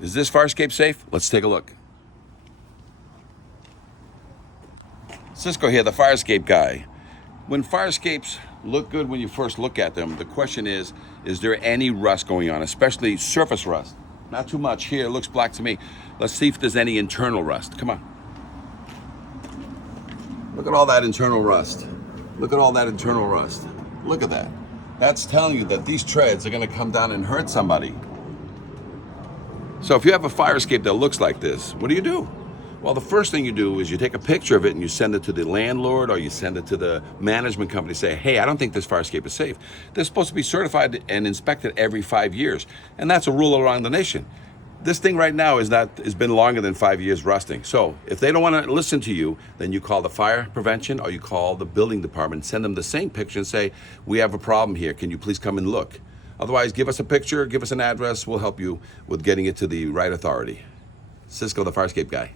Is this fire escape safe? Let's take a look. Cisco here, the fire escape guy. When fire escapes look good when you first look at them, the question is there any rust going on, especially surface rust? Not too much here, it looks black to me. Let's see if there's any internal rust. Come on. Look at all that internal rust. Look at all that internal rust. Look at that. That's telling you that these treads are gonna come down and hurt somebody. So if you have a fire escape that looks like this, what do? Well, the first thing you do is you take a picture of it and you send it to the landlord or you send it to the management company. Say, hey, I don't think this fire escape is safe. They're supposed to be certified and inspected every 5 years. And that's a rule around the nation. This thing right now has been longer than 5 years rusting. So if they don't want to listen to you, then you call the fire prevention or you call the building department, send them the same picture and say, we have a problem here. Can you please come and look? Otherwise, give us a picture, give us an address. We'll help you with getting it to the right authority. Cisco, the fire escape guy.